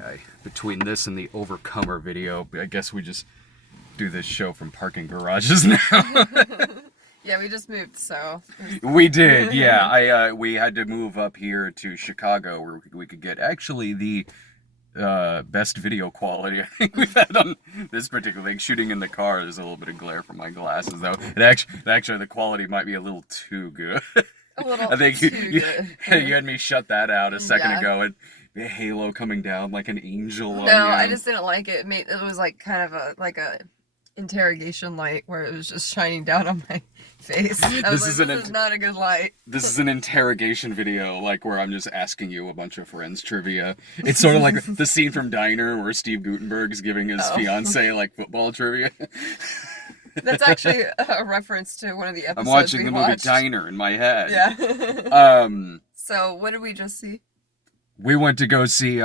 Okay, between this and the Overcomer video, I guess we just do this show from parking garages now. Yeah, we just moved, so. We did, yeah. We had to move up here to Chicago where we could get actually the best video quality I think we've had on this particular thing. Shooting in the car, there's a little bit of glare from my glasses, though. Actually, the quality might be a little too good. A little I think too you had me shut that out a second Yeah. ago. And the halo coming down like an angel on you. No, I just didn't like it. It was like kind of a interrogation light where it was just shining down on my face. This is not a good light. This is an interrogation video, like where I'm just asking you a bunch of Friends trivia. It's sort of like the scene from Diner where Steve Guttenberg's giving his fiance like football trivia. That's actually a reference to one of the episodes. I'm watching the movie Diner in my head. Yeah. So what did we just see? We went to go see.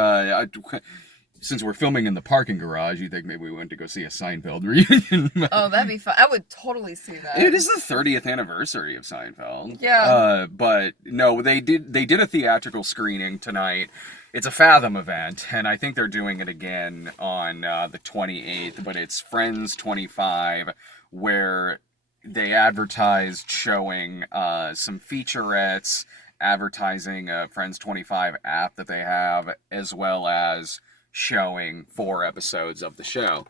Since we're filming in the parking garage, you think maybe we went to go see a Seinfeld reunion? Oh, that'd be fun. I would totally see that. It is the 30th anniversary of Seinfeld. Yeah. But no, they did a theatrical screening tonight. It's a Fathom event, and I think they're doing it again on the 28th, but it's Friends 25, where they advertised showing some featurettes, advertising a Friends 25 app that they have, as well as showing 4 episodes of the show.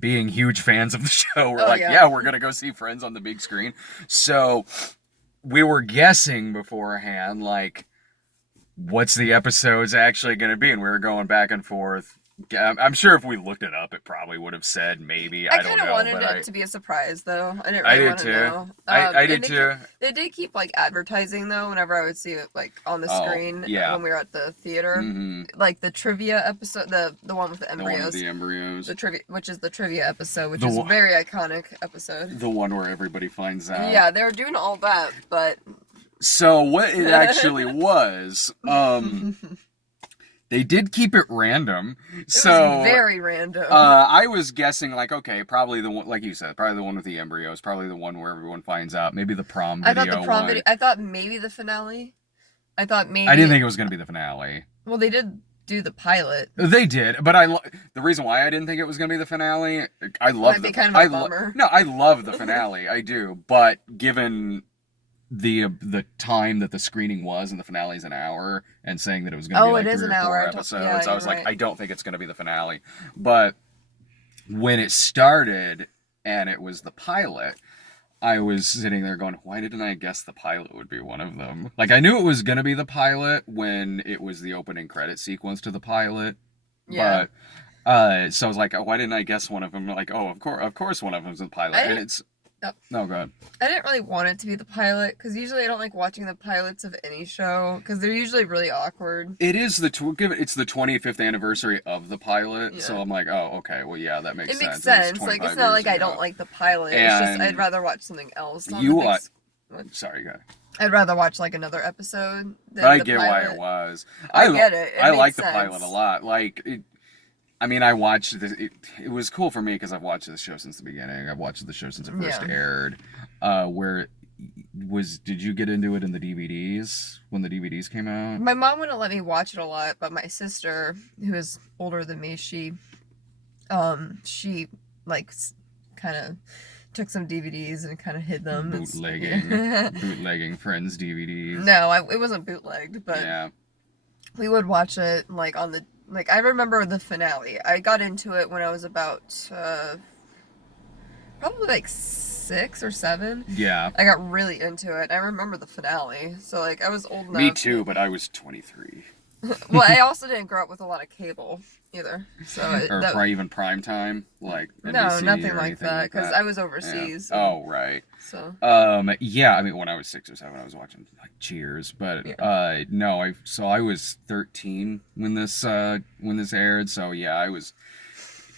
Being huge fans of the show, we're we're gonna go see Friends on the big screen. So we were guessing beforehand, like, what's the episode's actually gonna be, and we were going back and forth. I'm sure if we looked it up, it probably would have said maybe. I don't know. I kind of wanted it to be a surprise, though. I didn't I really did want to too. know. I did too. They did keep like advertising though. Whenever I would see it like on the screen when we were at the theater, like the trivia episode, the one with the embryos. The one with the embryos. The trivia, which is the trivia episode, which is a very iconic episode. The one where everybody finds out. Yeah, they were doing all that, but. So what it actually was, they did keep it random. It was very random. I was guessing, like, okay, probably the one, like you said, probably the one with the embryos, probably the one where everyone finds out. Maybe the prom video. I thought the prom video. I thought maybe the finale. I thought maybe. I didn't think it was going to be the finale. Well, they did do the pilot. They did, but the reason why I didn't think it was going to be the finale, I love Might be kind of a bummer. No, I love the finale, I do, but given the time that the screening was, and the finale's an hour, and saying that it was going to be like 3 or 4 episodes, I was like, I don't think it's going to be the finale. But when it started and it was the pilot, I was sitting there going, why didn't I guess the pilot would be one of them? Like, I knew it was going to be the pilot when it was the opening credit sequence to the pilot. Yeah. But so I was like, oh, why didn't I guess one of them? Like, oh, of course one of them's the pilot. And it's no, go ahead. I didn't really want it to be the pilot, because usually I don't like watching the pilots of any show, because they're usually really awkward. It is it's the 25th anniversary of the pilot, so I'm like, oh, okay, well, yeah, that makes sense. It makes sense. Like, it's not like I don't like the pilot. It's just I'd rather watch something else. Sorry, go ahead. I'd rather watch like another episode than I the get pilot. why it was. I get it. I like the pilot a lot. Like, I mean, I watched this. It was cool for me because I've watched this show since the beginning. I've watched the show since it first aired. Did you get into it in the DVDs when the DVDs came out? My mom wouldn't let me watch it a lot, but my sister, who is older than me, she like kind of took some DVDs and kind of hid them. Bootlegging Friends DVDs. No, it wasn't bootlegged, but we would watch it like on the. Like, I remember the finale. I got into it when I was about, probably like 6 or 7. Yeah. I got really into it. I remember the finale. So, like, I was old enough. Me too, but I was 23. Well, I also didn't grow up with a lot of cable either. Or even prime time, like NBC. No, nothing like that, because I was overseas. Yeah. Oh, right. So. Yeah, I mean, when I was 6 or 7, I was watching like Cheers, but no, I was 13 when this aired. So yeah, I was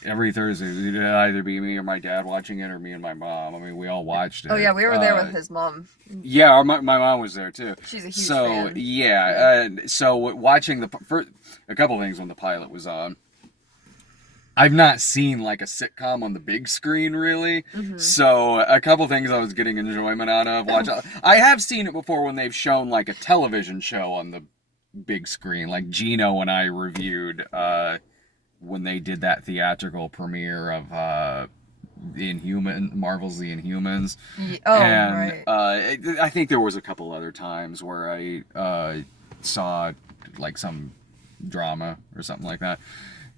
every Thursday. It'd either be me or my dad watching it, or me and my mom. I mean, we all watched it. Oh yeah, we were there with his mom. Yeah, my mom was there too. She's a huge fan. Yeah, so watching a couple things when the pilot was on. I've not seen like a sitcom on the big screen really, so a couple things I was getting enjoyment out of. I have seen it before when they've shown like a television show on the big screen. Like Gino and I reviewed when they did that theatrical premiere of Marvel's The Inhumans. Right. I think there was a couple other times where I saw like some drama or something like that.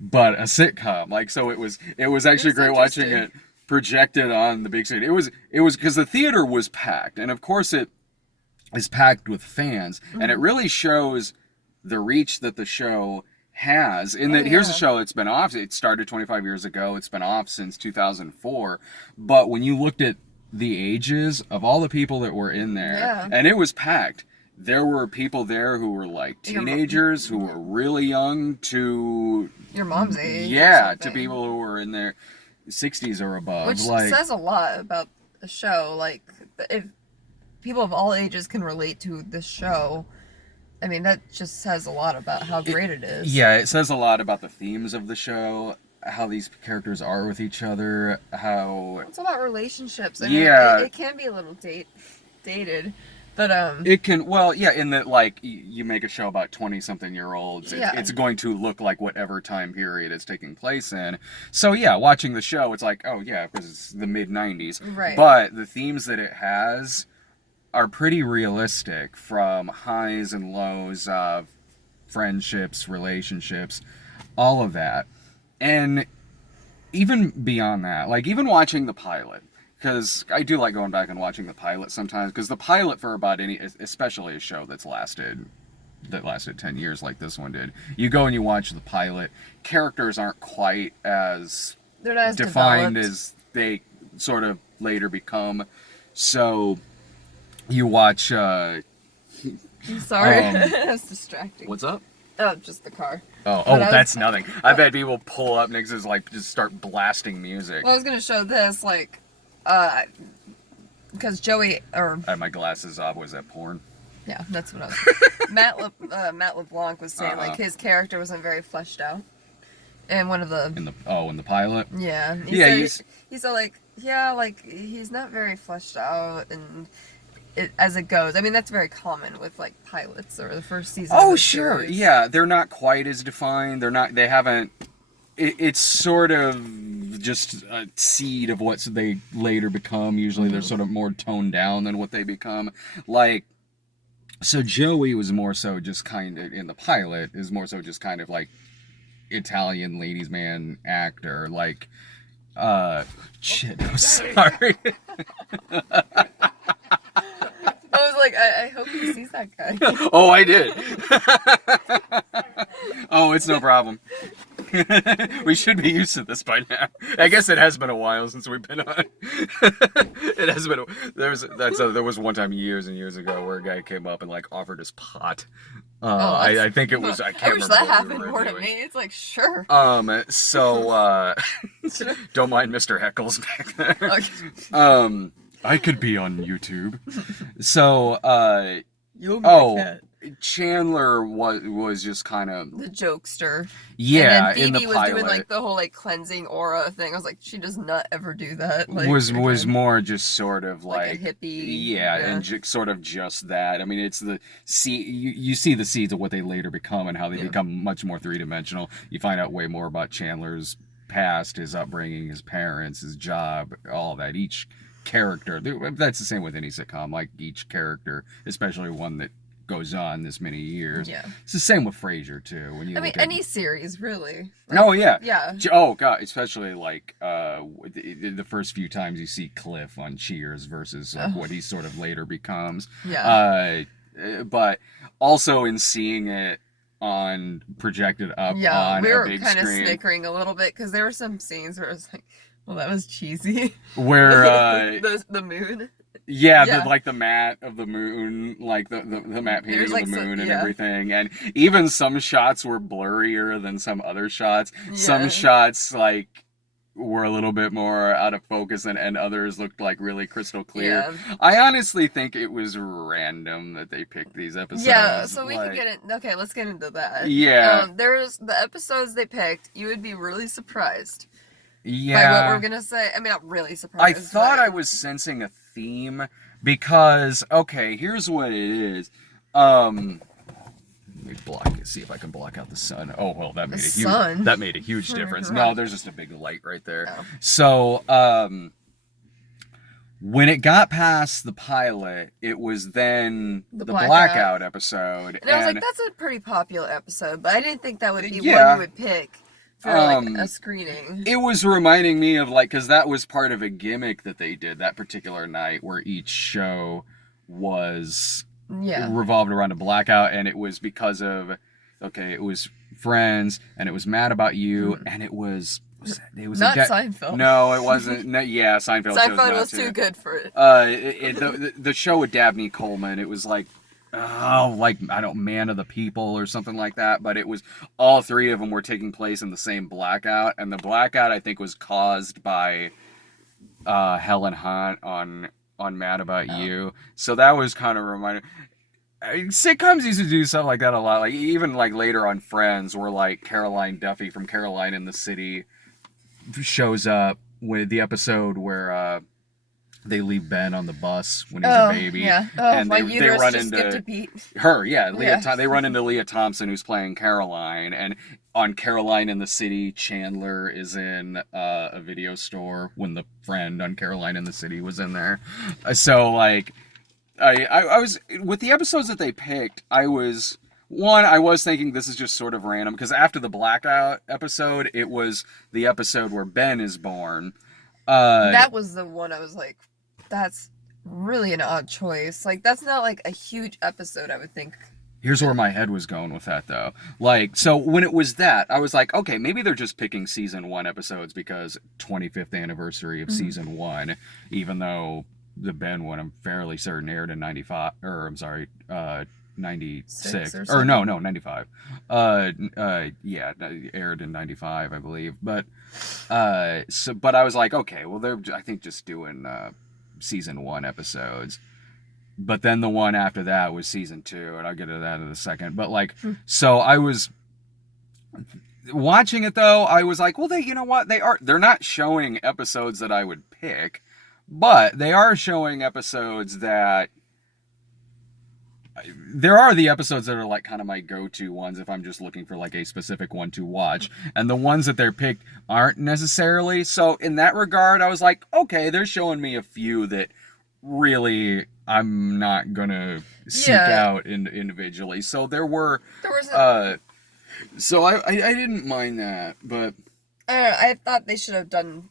But a sitcom, like, so it was actually great watching it projected on the big screen. It was because the theater was packed, and of course it is packed with fans, and it really shows the reach that the show has. In that, here's a show that's been off. It started 25 years ago. It's been off since 2004. But when you looked at the ages of all the people that were in there, and it was packed. There were people there who were like teenagers, who were really young, to your mom's age. Yeah, to people who were in their 60s or above. Which says a lot about the show. Like, if people of all ages can relate to this show, I mean, that just says a lot about how great it is. Yeah, it says a lot about the themes of the show, how these characters are with each other, how... It's about relationships. I mean, it can be a little dated. But it can, well, yeah, in that, like, you make a show about 20-something-year-olds, it's going to look like whatever time period it's taking place in. So, yeah, watching the show, it's like, oh, yeah, because it's the mid-90s. Right. But the themes that it has are pretty realistic, from highs and lows of friendships, relationships, all of that. And even beyond that, like, even watching the pilot, because I do like going back and watching the pilot sometimes, because the pilot for about especially a show that lasted 10 years like this one did, you go and you watch the pilot, characters aren't quite as defined as they sort of later become. So you watch sorry. That's distracting. What's up? Oh, just the car. That's nothing. I bet people pull up next to like just start blasting music. Well, I was gonna show this, like, because Joey, or... I had my glasses off. Was that porn? Yeah, that's what I was... Matt LeBlanc was saying, like, his character wasn't very fleshed out. And one of the... In the pilot? Yeah. He said, like, he's not very fleshed out, and as it goes. I mean, that's very common with, like, pilots, or the first season of the sure. series. Yeah, they're not quite as defined. They haven't... It's sort of just a seed of what they later become. Usually they're sort of more toned down than what they become. Like, so Joey was more so just kind of, in the pilot, is more so just kind of like Italian ladies man actor. Like, shit, I'm sorry. I was like, I hope he sees that guy. Oh, I did. Oh, it's no problem. We should be used to this by now. I guess it has been a while since we've been on. It has been. There was one time years and years ago where a guy came up and like offered us pot. I think it was. I can't remember. I wish that happened more to me. It's like, sure. So don't mind Mr. Heckles back there. Okay. I could be on YouTube. So You'll be a cat. Chandler was just kind of the jokester. Yeah, and then Phoebe in the was pilot, doing like the whole like cleansing aura thing. I was like, she does not ever do that. Like, was more just sort of like a hippie. Yeah, and sort of just that. I mean, it's the you see the seeds of what they later become and how they become much more three-dimensional. You find out way more about Chandler's past, his upbringing, his parents, his job, all that. Each character, that's the same with any sitcom. Like each character, especially one that goes on this many years. Yeah. It's the same with Frasier too. When you I mean, any series really. Like, oh yeah. Yeah. Oh god, especially like the first few times you see Cliff on Cheers versus like, what he sort of later becomes. Yeah. But also in seeing it on projected up on a big screen. We were kind of snickering a little bit because there were some scenes where it was like, well, that was cheesy. Where the moon. Yeah, like the mat of the moon, like the matte painting of the moon and everything. And even some shots were blurrier than some other shots. Yeah. Some shots, like, were a little bit more out of focus and others looked, like, really crystal clear. Yeah. I honestly think it was random that they picked these episodes. Yeah, so we could get it. Okay, let's get into that. Yeah. There's the episodes they picked. You would be really surprised. Yeah. By what we're gonna say. I mean, not really surprised. I thought I was sensing a theme because, okay, here's what it is. see if I can block out the sun. Oh, well, that made a huge difference. No, there's just a big light right there. Oh. So, when it got past the pilot, it was then the blackout episode. And I was like, that's a pretty popular episode, but I didn't think that would be one you would pick for a screening. It was reminding me of because that was part of a gimmick that they did that particular night, where each show was revolved around a blackout, and it was because of it was Friends, and it was Mad About You, and it was not Seinfeld. No, it wasn't. Seinfeld. Seinfeld was too good for it. The show with Dabney Coleman, it was Man of the People or something like that. But it was all three of them were taking place in the same blackout, and the blackout I think was caused by Helen Hunt on Mad About You. So that was kind of reminding. Sitcoms used to do stuff like that a lot. Even later on Friends, where Caroline Duffy from Caroline in the City shows up with the episode where they leave Ben on the bus when he's a baby. Yeah. And they run into her. Yeah, they run into Leah Thompson, who's playing Caroline, and on Caroline in the City, Chandler is in a video store when the friend on Caroline in the City was in there. So I was with the episodes that they picked. I was thinking this is just sort of random because after the blackout episode, it was the episode where Ben is born. That was the one I was like, that's really an odd choice. That's not a huge episode, I would think. Here's where my head was going with that, though. So when it was that, I was like, okay, maybe they're just picking season 1 episodes because 25th anniversary of season 1, even though the Ben one, I'm fairly certain, aired in 95, or I'm sorry, 96, or no, 95. Aired in 95, I believe. But but I was like, okay, well, they're, I think, just doing season 1 episodes. But then the one after that was season 2, and I'll get to that in a second. But so I was watching it, though. I was like, well, you know what? They're not showing episodes that I would pick, but they are showing episodes that. There are the episodes that are kind of my go-to ones if I'm just looking for a specific one to watch, and the ones that they're picked aren't necessarily. So in that regard, I was like, okay, they're showing me a few that really I'm not gonna seek out individually. So there was so I didn't mind that, but I don't know, I thought they should have done.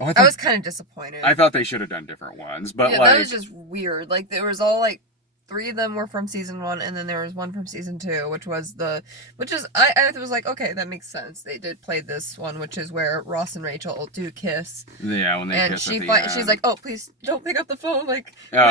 I was kind of disappointed. I thought they should have done different ones, but that was just weird. There was all 3 of them were from season 1, and then there was one from season 2, which is I was like, okay, that makes sense. They did play this one, which is where Ross and Rachel do kiss. Yeah, when they kiss at the end. She's like, oh, please don't pick up the phone. When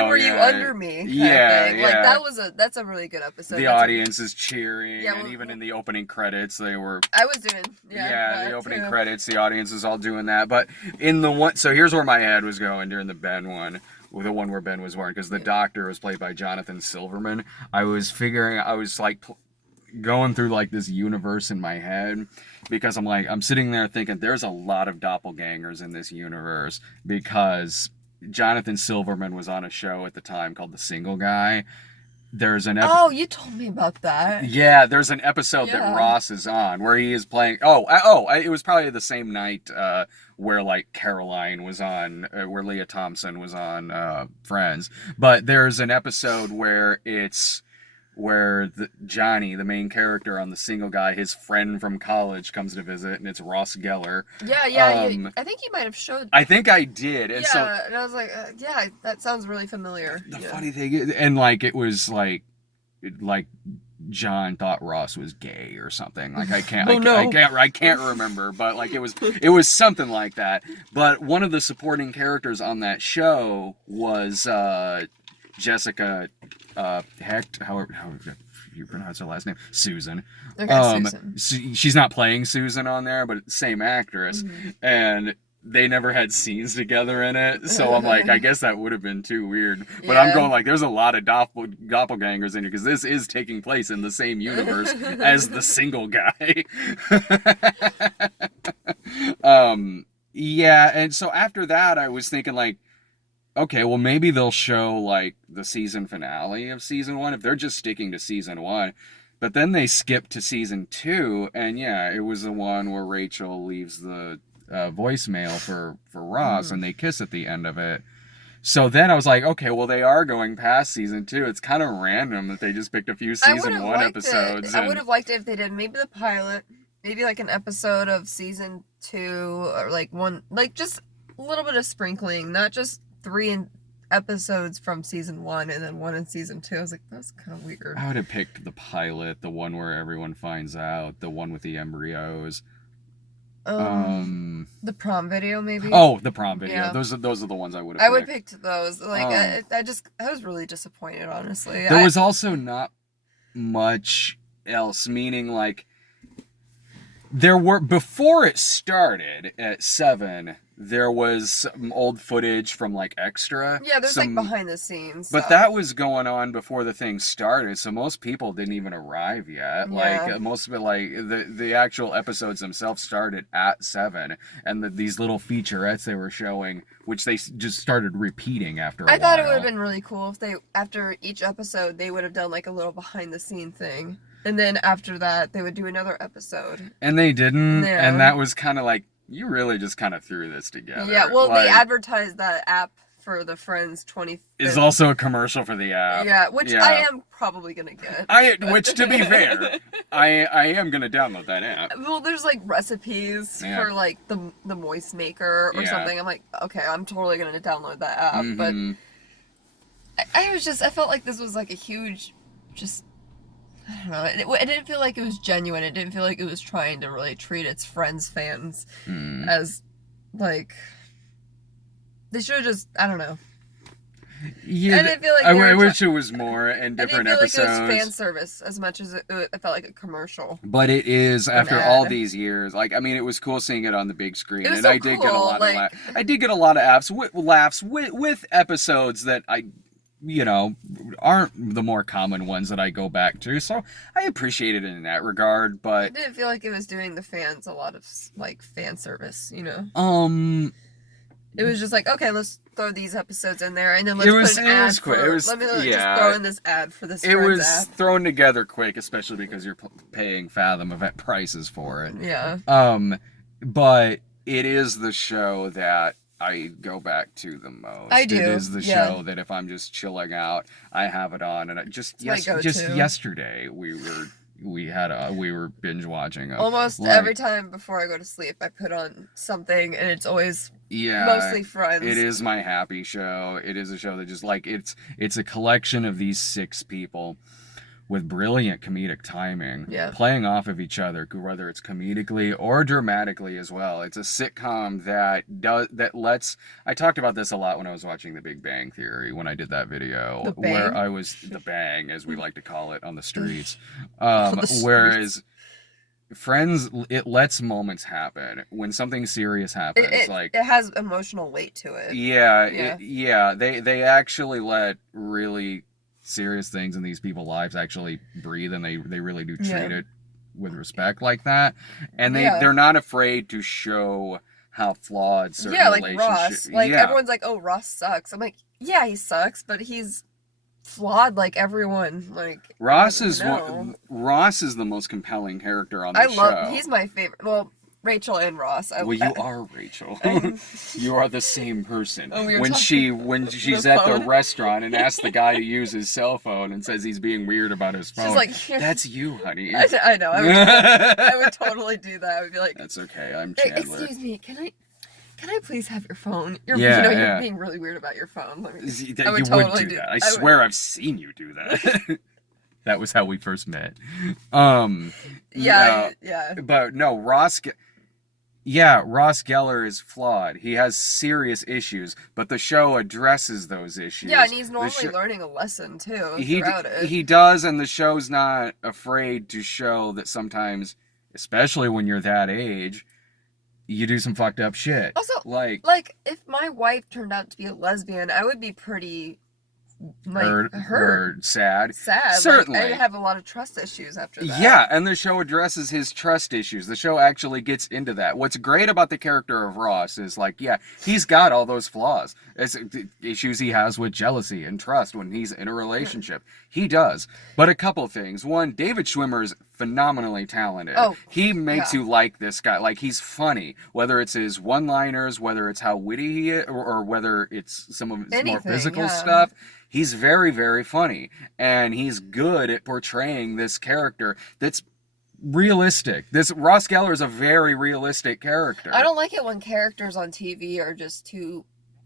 were you under me? That's a really good episode. The audience is cheering, and even in the opening credits, they were. I was doing. The opening credits, the audience is all doing that. But in the one, so here's where my head was going during the Ben one. The one where Ben was born, because the doctor was played by Jonathan Silverman. I was going through this universe in my head, because I'm sitting there thinking there's a lot of doppelgangers in this universe, because Jonathan Silverman was on a show at the time called The Single Guy. There's an Oh, you told me about that. Yeah, there's an episode that Ross is on where he is playing. It was probably the same night where Caroline was on, where Leah Thompson was on Friends. But there's an episode where Johnny, the main character on The Single Guy, his friend from college comes to visit, and it's Ross Geller. Yeah. I think you might have showed. I think I did, and and I was like, that sounds really familiar. The funny thing is, and it was John thought Ross was gay or something. I can't. I can't remember, but it was something like that. But one of the supporting characters on that show was Jessica Hecht, however you pronounce her last name, Susan. Okay, Susan. She's not playing Susan on there, but same actress, and they never had scenes together in it. So I'm like, I guess that would have been too weird. But I'm going there's a lot of doppelgangers in here, because this is taking place in the same universe as The Single Guy. And so after that, I was thinking okay, well, maybe they'll show the season finale of season 1 if they're just sticking to season 1. But then they skipped to season 2, and yeah, it was the one where Rachel leaves the voicemail for Ross, and they kiss at the end of it. So then I was like, okay, well, they are going past season 2. It's kind of random that they just picked a few season 1 episodes. I would have liked it if they did maybe the pilot, maybe like an episode of season 2, or like one, like just a little bit of sprinkling, not just 3 episodes from season 1 and then 1 in season 2. I was like, that's kind of weird. I would have picked the pilot, the one where everyone finds out, the one with the embryos. The prom video, maybe. Oh, the prom video. Yeah. Those are the ones I would have picked. I would pick those. Like, I was really disappointed, honestly. There was also not much else, meaning like there were, before it started at 7, there was some old footage from like Extra. Yeah, there's like behind the scenes. But that was going on before the thing started, so most people didn't even arrive yet. Yeah. Like most of it, like the actual episodes themselves started at 7, and these little featurettes they were showing, which they just started repeating after a while. I thought it would have been really cool if they, after each episode, they would have done like a little behind the scene thing. And then after that, they would do another episode. And they didn't, and that was kind of like, you really just kind of threw this together. Yeah, well, like, they advertised that app for the Friends 25th. Is also a commercial for the app. Yeah, which I am probably going to get. Which, to be fair, I am going to download that app. Well, there's, like, recipes for, like, the Moist Maker or something. I'm like, okay, I'm totally going to download that app. But I felt like this was, like, a huge, just... I don't know. It didn't feel like it was genuine. It didn't feel like it was trying to really treat its Friends fans as, like... They should have just... I don't know. Yeah, I didn't feel like I wish it was more in different episodes. I didn't feel like it was fan service as much as it felt like a commercial. But it is, after all these years. Like, I mean, it was cool seeing it on the big screen. And I did get a lot of laughs. I did get a lot of laughs with episodes that aren't the more common ones that I go back to. So I appreciate it in that regard, but... I didn't feel like it was doing the fans a lot of, like, fan service, you know? It was just like, okay, let's throw these episodes in there, and then let's put an ad for... Let me just throw in this ad for this Friends app. It was thrown together quick, especially because you're paying Fathom Event prices for it. Yeah. But it is the show that I go back to the most. I do. It is the show that if I'm just chilling out, I have it on, and just yesterday we were binge watching almost every time before I go to sleep. I put on something, and it's always mostly Friends. It is my happy show. It is a show that just like it's a collection of these 6 people with brilliant comedic timing, playing off of each other, whether it's comedically or dramatically as well. It's a sitcom that lets... I talked about this a lot when I was watching The Big Bang Theory, when I did that video, where I was... The Bang, as we like to call it on the streets. Whereas Friends, it lets moments happen. When something serious happens, it has emotional weight to it. Yeah. They actually let really... serious things in these people's lives actually breathe, and they really do treat it with respect like that, and they're not afraid to show how flawed certain relationships. Ross, everyone's like, oh, Ross sucks. I'm like, yeah, he sucks, but he's flawed like everyone. Like, Ross is the most compelling character on the show. He's my favorite. Well, Rachel and Ross. You are Rachel. You are the same person. When she's at the restaurant and asks the guy to use his cell phone and says he's being weird about his phone, she's like, that's you, honey. I know. I would totally do that. I would be like, that's okay. I'm Chandler. Excuse me. Can I please have your phone? You're being really weird about your phone. I would totally do that. I swear I've seen you do that. That was how we first met. But no, Ross Geller is flawed. He has serious issues, but the show addresses those issues. Yeah, and he's normally learning a lesson, too, throughout it. He does, and the show's not afraid to show that sometimes, especially when you're that age, you do some fucked up shit. Also, like if my wife turned out to be a lesbian, I would be pretty hurt or sad. Certainly. Like, I have a lot of trust issues after that. Yeah, and the show addresses his trust issues. The show actually gets into that. What's great about the character of Ross is, like, yeah, he's got all those flaws. It's issues he has with jealousy and trust when he's in a relationship. He does. But a couple things. One, David Schwimmer's phenomenally talented. Oh, he makes you like this guy. Like, he's funny. Whether it's his one-liners, whether it's how witty he is, or whether it's some of his more physical stuff. He's very, very funny, and he's good at portraying this character that's realistic. This Ross Geller is a very realistic character. I don't like it when characters on TV are just too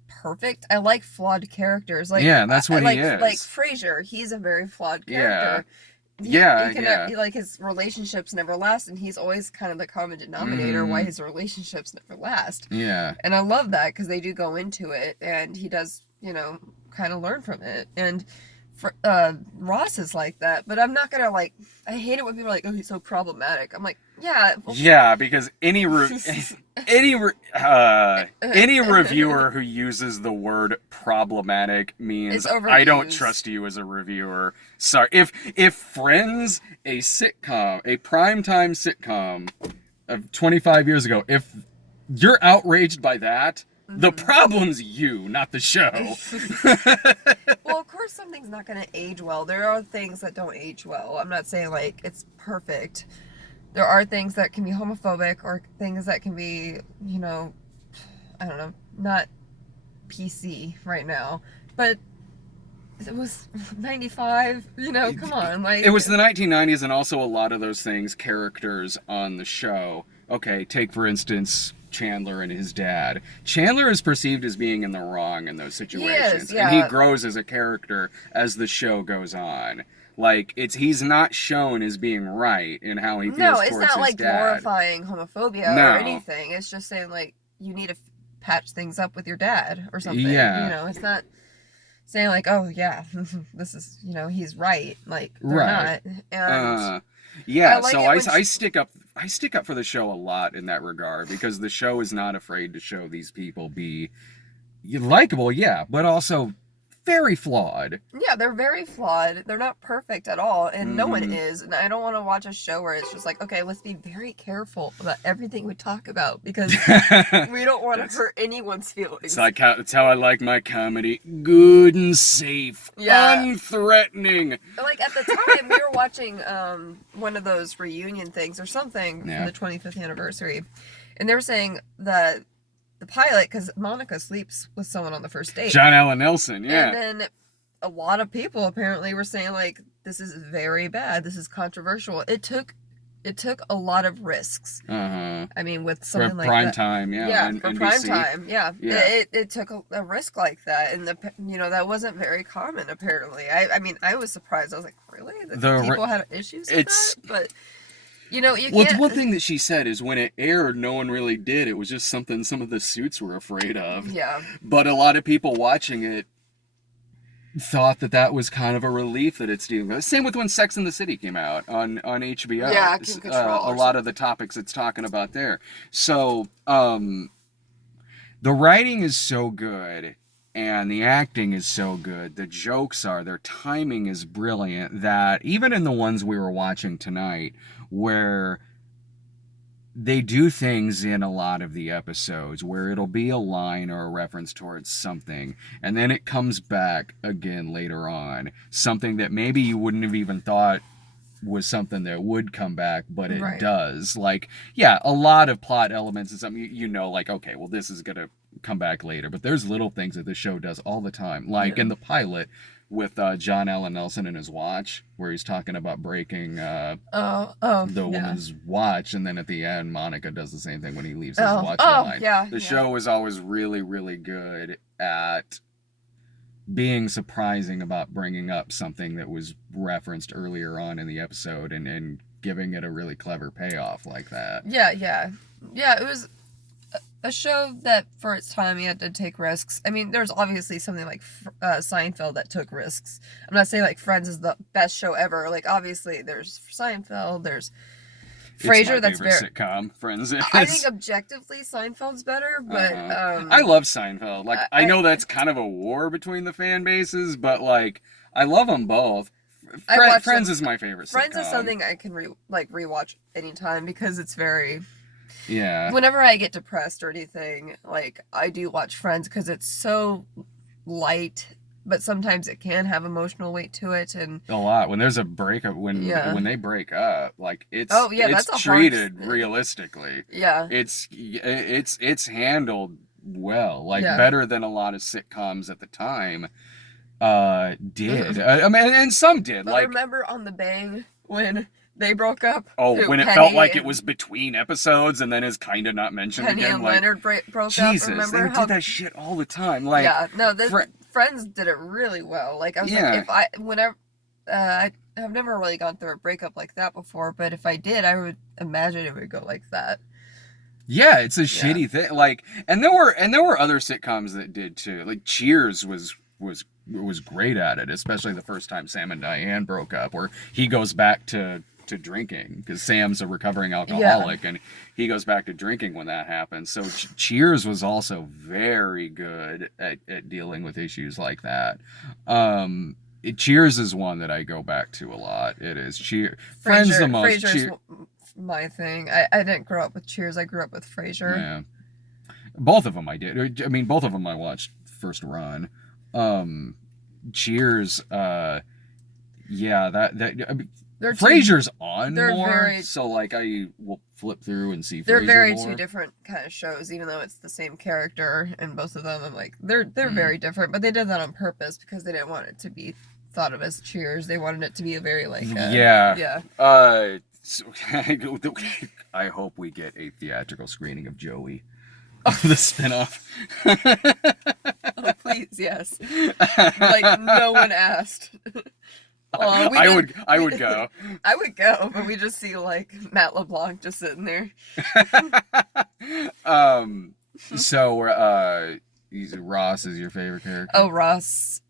perfect. I like flawed characters. Like, yeah, that's what he is. Like Frasier, he's a very flawed character. Yeah. Like, his relationships never last, and he's always kind of the common denominator why his relationships never last. Yeah. And I love that, because they do go into it, and he does, kind of learn from it. And Ross is like that, but I'm not gonna, like, I hate it when people are like, oh, he's so problematic. I'm like, yeah. Well, yeah, because any reviewer who uses the word problematic means I don't trust you as a reviewer. Sorry. If Friends, a sitcom, a primetime sitcom of 25 years ago, if you're outraged by that, the problem's you, not the show. Well, of course something's not going to age well. There are things that don't age well. I'm not saying, like, it's perfect. There are things that can be homophobic, or things that can be, I don't know, not PC right now. But it was 95, come on. Like, it was the 1990s, and also a lot of those things, characters on the show. Okay, take, for instance, Chandler and his dad. Chandler is perceived as being in the wrong in those situations. And he grows as a character as the show goes on. Like, he's not shown as being right in how he feels towards his dad. No, it's not like glorifying homophobia or anything. It's just saying, like, you need to patch things up with your dad or something. Yeah. It's not saying, like, oh, yeah, this is, he's right. Like, they're not. And yeah, like, so I stick up for the show a lot in that regard, because the show is not afraid to show these people be likable, yeah, but also very flawed. Yeah, they're very flawed. They're not perfect at all, and no one is. And I don't want to watch a show where it's just like, okay, let's be very careful about everything we talk about, because we don't want to hurt anyone's feelings. It's how I like my comedy. Good and safe. Yeah. Unthreatening. Like, at the time, we were watching one of those reunion things or something from the 25th anniversary, and they were saying that the pilot, because Monica sleeps with someone on the first date. John Allen Nelson, yeah. And then a lot of people apparently were saying, like, this is very bad. This is controversial. It took a lot of risks. I mean, with something like prime that. time, yeah. Yeah, for NBC. Prime time, yeah. It took a risk like that, and that wasn't very common apparently. I mean, I was surprised. I was like, really? People had issues with that? But you can't... Well, one thing that she said is when it aired, no one really did. It was just something some of the suits were afraid of. Yeah. But a lot of people watching it thought that was kind of a relief that it's dealing with. Same with when Sex and the City came out on HBO. Yeah, Kim Cattrall. A lot of the topics it's talking about there. So, the writing is so good, and the acting is so good. The jokes their timing is brilliant, that even in the ones we were watching tonight, where they do things in a lot of the episodes where it'll be a line or a reference towards something, and then it comes back again later on. Something that maybe you wouldn't have even thought was something that would come back, but it does. Like, yeah, a lot of plot elements and something, like, okay, well, this is going to come back later. But there's little things that this show does all the time. Like in the pilot with John Allen Nelson and his watch, where he's talking about breaking the woman's watch, and then at the end, Monica does the same thing when he leaves his watch behind. The show is always really, really good at being surprising about bringing up something that was referenced earlier on in the episode, and giving it a really clever payoff like that. Yeah, it was a show that, for its time, you had to take risks. I mean, there's obviously something like Seinfeld that took risks. I'm not saying, like, Friends is the best show ever. Like, obviously, there's Seinfeld, there's Frasier, that's very sitcom. Friends is. I think objectively Seinfeld's better, but I love Seinfeld. Like I know that's kind of a war between the fan bases, but like I love them both. Friends is my favorite. Friends sitcom. is something I can rewatch anytime because it's very. Yeah. Whenever I get depressed or anything, like I do watch Friends because it's so light, but sometimes it can have emotional weight to it, and a lot when there's a breakup when they break up, like it's that's treated realistically. Yeah, it's handled well, like better than a lot of sitcoms at the time did. I mean, and some did. But like remember on The Bang when they broke up? Oh, when it felt like it was between episodes and then is kind of not mentioned Penny again. And like, Leonard broke Jesus, up. Remember they did that shit all the time. Like, yeah, no, Friends did it really well. Like I was like, I have never really gone through a breakup like that before, but if I did, I would imagine it would go like that. Yeah, it's a shitty thing. Like, and there were other sitcoms that did too. Like Cheers was great at it, especially the first time Sam and Diane broke up, where he goes back to drinking because Sam's a recovering alcoholic and he goes back to drinking when that happens. So Cheers was also very good at dealing with issues like that. Cheers is one that I go back to a lot. It is Friends the most. Frasier's my thing. I didn't grow up with Cheers. I grew up with Frasier. Yeah, both of them I did. I mean, both of them I watched first run. Cheers. I mean, Frasier's on more, so like I will flip through and see. They're Frasier very more. two different kind of shows, even though it's the same character in both of them. I'm like they're very different, but they did that on purpose because they didn't want it to be thought of as Cheers. They wanted it to be a very like So, I hope we get a theatrical screening of Joey, the spinoff. Oh please, yes. Like no one asked. I would go. I would go, but we just see like Matt LeBlanc just sitting there. So Ross is your favorite character? Oh, Ross.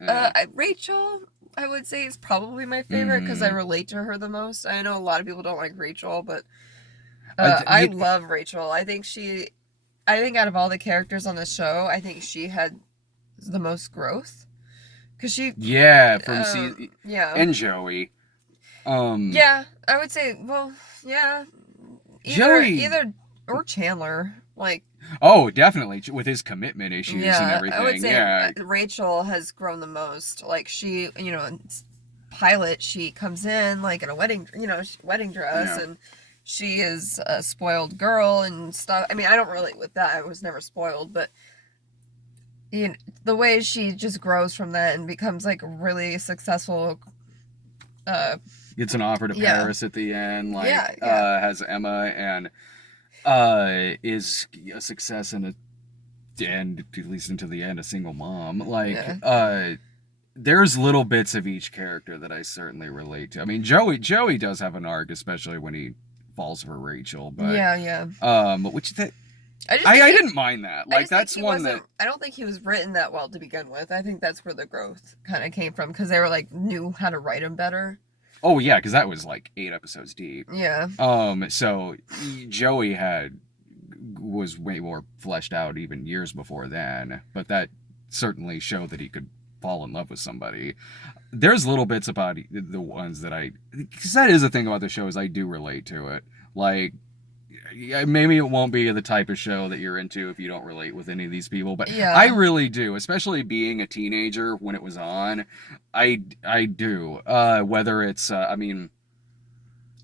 Rachel, I would say, is probably my favorite because I relate to her the most. I know a lot of people don't like Rachel, but I love Rachel. I think out of all the characters on the show, I think she had the most growth. Cause she and Joey, I would say either or Chandler, like definitely with his commitment issues and everything. I would say Rachel has grown the most. Like she, in pilot, she comes in like in a wedding dress and she is a spoiled girl and stuff. I mean, I don't relate with that. I was never spoiled, but. The way she just grows from that and becomes like really successful. Gets an offer to Paris at the end, has Emma and is a success and at least until the end, a single mom. Like there's little bits of each character that I certainly relate to. I mean, Joey does have an arc, especially when he falls for Rachel, but I didn't mind that. Like that's one that I don't think he was written that well to begin with. I think that's where the growth kind of came from because they were like knew how to write him better. Oh yeah, because that was like 8 episodes deep. Yeah. So Joey was way more fleshed out even years before then, but that certainly showed that he could fall in love with somebody. There's little bits about the ones that because that is the thing about the show is I do relate to it. Like. Maybe it won't be the type of show that you're into if you don't relate with any of these people, but I really do, especially being a teenager when it was on. I do. Whether it's, I mean,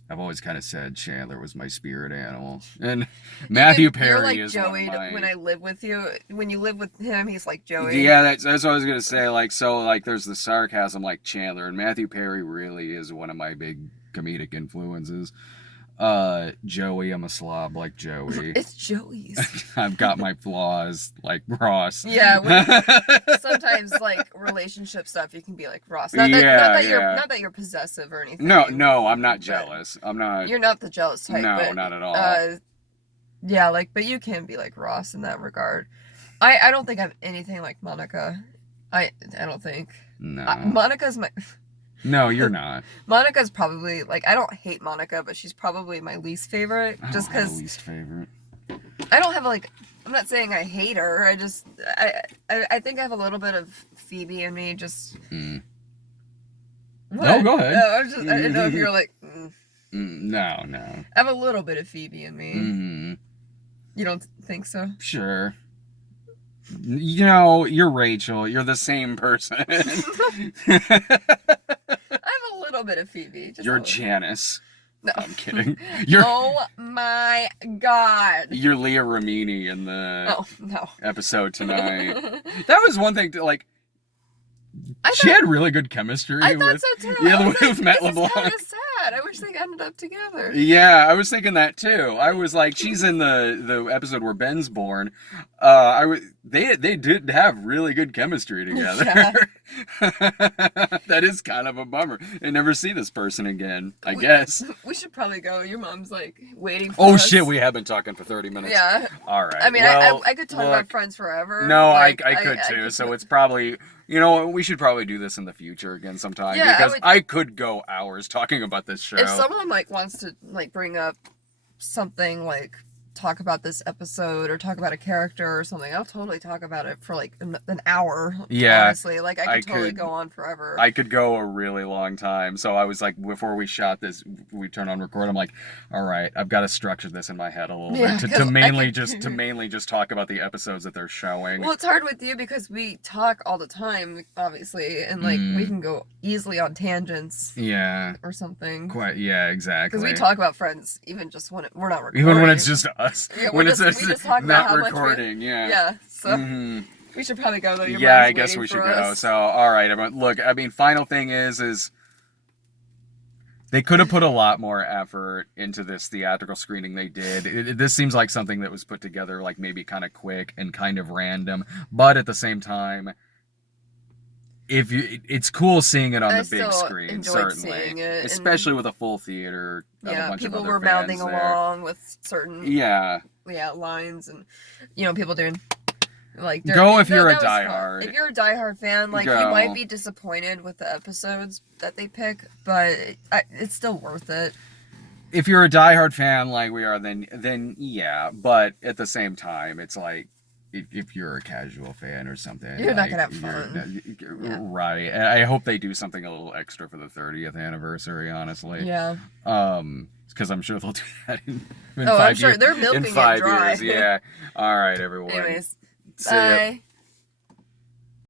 I've always kind of said Chandler was my spirit animal, and Matthew Perry is Joey. One of my... When I live with you, when you live with him, he's like Joey. Yeah, that's what I was gonna say. Like, so, like, there's the sarcasm like Chandler, and Matthew Perry really is one of my big comedic influences. Joey, I'm a slob like Joey. It's Joey's. I've got my flaws like Ross. Yeah, sometimes like relationship stuff you can be like Ross. Not that you're possessive or anything. No, I'm not jealous. I'm not. You're not the jealous type. No, but, not at all. But you can be like Ross in that regard. I don't think I'm anything like Monica. I don't think. No. Monica's my. No, you're not. Monica's probably, like, I don't hate Monica, but she's probably my least favorite. Just because... least favorite. I don't have, like... I'm not saying I hate her. I just... I think I have a little bit of Phoebe in me, just... What? No, go ahead. I didn't know if you were like... No. I have a little bit of Phoebe in me. You don't think so? Sure. You know, you're Rachel. You're the same person. I have a little bit of Phoebe. You're Janice. No. I'm kidding. Oh my God. You're Leah Remini in the episode tonight. That was one thing to, like, she had really good chemistry. I thought so too. Yeah, with Matt LeBlanc. This is kind of sad. I wish they ended up together. Yeah, I was thinking that too. I was like, she's in the episode where Ben's born. They did have really good chemistry together. Yeah. That is kind of a bummer. I never see this person again, I guess. We should probably go. Your mom's like waiting for us. Oh shit, we have been talking for 30 minutes. Yeah. All right. I mean, well, I could talk about Friends forever. No, like, I could too. So it's probably, you know, we should probably do this in the future again sometime. Yeah, because I could go hours talking about this show. If someone like wants to like bring up something like talk about this episode or talk about a character or something, I'll totally talk about it for like an hour. Yeah, honestly, like I could totally go on forever. I could go a really long time. So I was like, before we shot this, we turned on record. I'm like, all right, I've got to structure this in my head a little bit to mainly just talk about the episodes that they're showing. Well, it's hard with you because we talk all the time, obviously, and like we can go easily on tangents. Yeah, or something. Quite. Yeah, exactly. Because we talk about Friends even just when we're not recording. Even when it's just us. Yeah, when we just talk about how recording, yeah. So we should probably go though. Yeah, I guess we should go. So, all right, look, I mean, final thing is they could have put a lot more effort into this theatrical screening they did. This seems like something that was put together, like maybe kind of quick and kind of random, but at the same time, it's cool seeing it on the big screen, certainly, especially with a full theater. Yeah, people were mouthing along with certain lines, and you know, people doing like go if you're a diehard. If you're a diehard fan, like you might be disappointed with the episodes that they pick, but it's still worth it. If you're a diehard fan like we are, then yeah, but at the same time, it's like, if you're a casual fan or something, you're not gonna have fun. Right. And I hope they do something a little extra for the 30th anniversary, honestly. Yeah. Because I'm sure they'll do that in 5 I'm years. sure they're milking in 5 it dry. years. Yeah. All right, everyone. Anyways, bye.